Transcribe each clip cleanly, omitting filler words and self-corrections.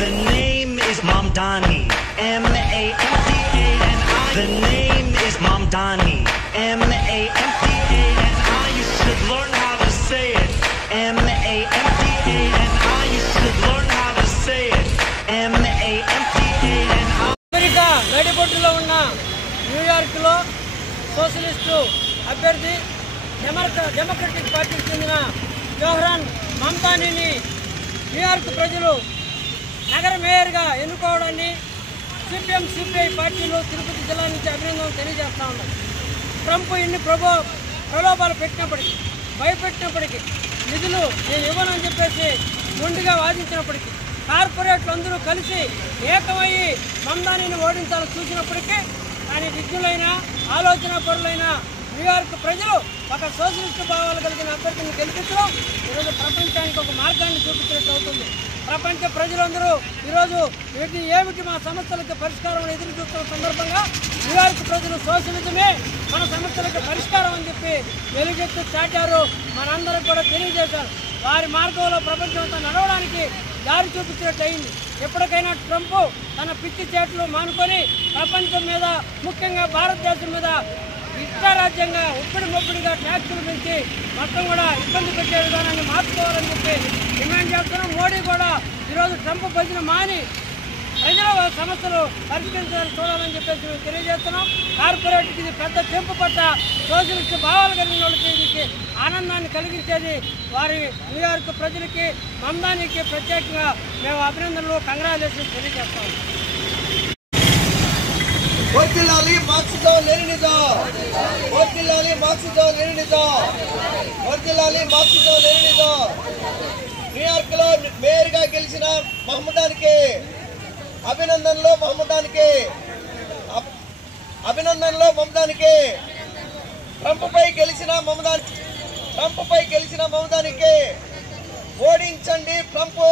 The name is Mamdani, M-A-M-D-A-N-I. The name is Mamdani, M-A-M-D-A-N-I. You should learn how to say it, M-A-M-D-A-N-I. You should learn how to say it, M-A-M-D-A-N-I. America నడిబొడ్డులో ఉన్న న్యూయార్క్లో socialist అభ్యర్థి democratic పార్టీకి చెందిన Zohran మమ్దానీని New York ప్రజలు నగర మేయర్గా ఎన్నుకోవడాన్ని CPM CPI పార్టీలు తిరుపతి జిల్లా నుంచి అభినందనలు తెలియజేస్తూ ఉన్నాయి. ట్రంప్ ఇన్ని ప్రలోభాలు పెట్టినప్పటికీ, భయపెట్టినప్పటికీ, నిధులు నేను ఇవ్వనని చెప్పేసి మొండిగా వాదించినప్పటికీ, కార్పొరేట్లు అందరూ కలిసి ఏకమయ్యి మమ్దానీని ఓడించాలని చూసినప్పటికీ, కానీ విజ్ఞులైన ఆలోచన పరులైన న్యూయార్క్ ప్రజలు ఒక సోషలిస్టు భావాలు కలిగిన అభ్యర్థిని గెలిపించడం ఈరోజు ప్రపంచానికి ఒక మార్గాన్ని చూపించినట్టు అవుతుంది. ప్రపంచ ప్రజలందరూ ఈరోజు ఏమిటి మా సమస్యలకు పరిష్కారం ఎదురు చూస్తున్న సందర్భంగా న్యూయార్క్ ప్రజలు సోషలిజమే మన సమస్యలకు పరిష్కారం అని చెప్పి వెలుగెత్తు చాటారు. మనందరం కూడా తెలియజేశారు. వారి మార్గంలో ప్రపంచం అంతా నడవడానికి దారి చూపించినట్టు అయింది. ఎప్పటికైనా ట్రంప్ తన పిచ్చి చేతులు మానుకొని ప్రపంచం మీద, ముఖ్యంగా భారతదేశం మీద ఇష్టారాజ్యంగా ముప్పుడిగా ట్యాక్సులు పెంచి మొత్తం కూడా ఇబ్బంది పెట్టే విధానాన్ని మార్చుకోవాలని చెప్పి డిమాండ్ చేస్తున్నాం. మోడీ కూడా ఈరోజు ట్రంప్ భజన మాని ప్రజల సమస్యలు పరిష్కరించాలని చూడాలని చెప్పేసి మేము తెలియజేస్తున్నాం. కార్పొరేట్కి ఇది పెద్ద చెంపు పట్ట సోషలిస్ట్ భావాలు కలిగిన వాళ్ళకి దీనికి ఆనందాన్ని కలిగించేది. వారి న్యూయార్క్ ప్రజలకి, మమ్దానీకి ప్రత్యేకంగా మేము అభినందనలు, కంగ్రాచులేషన్స్ తెలియజేస్తాం. వర్ధిల్లాలి మార్క్సిజం లెనినిజం, వర్ధిల్లాలి మార్క్సిజం లెనినిజం, వర్ధిల్లాలి మార్క్సిజం లెనినిజం. న్యూయార్క్ లో మేయర్ గా గెలిచిన మహమ్మదానికి అభినందనలు, మహమ్మదానికి ట్రంప్ పై గెలిచిన మహమ్మదానికి ఓడించండి ట్రంప్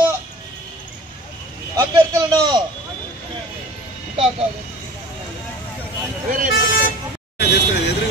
అభ్యర్థులను. ఎదురు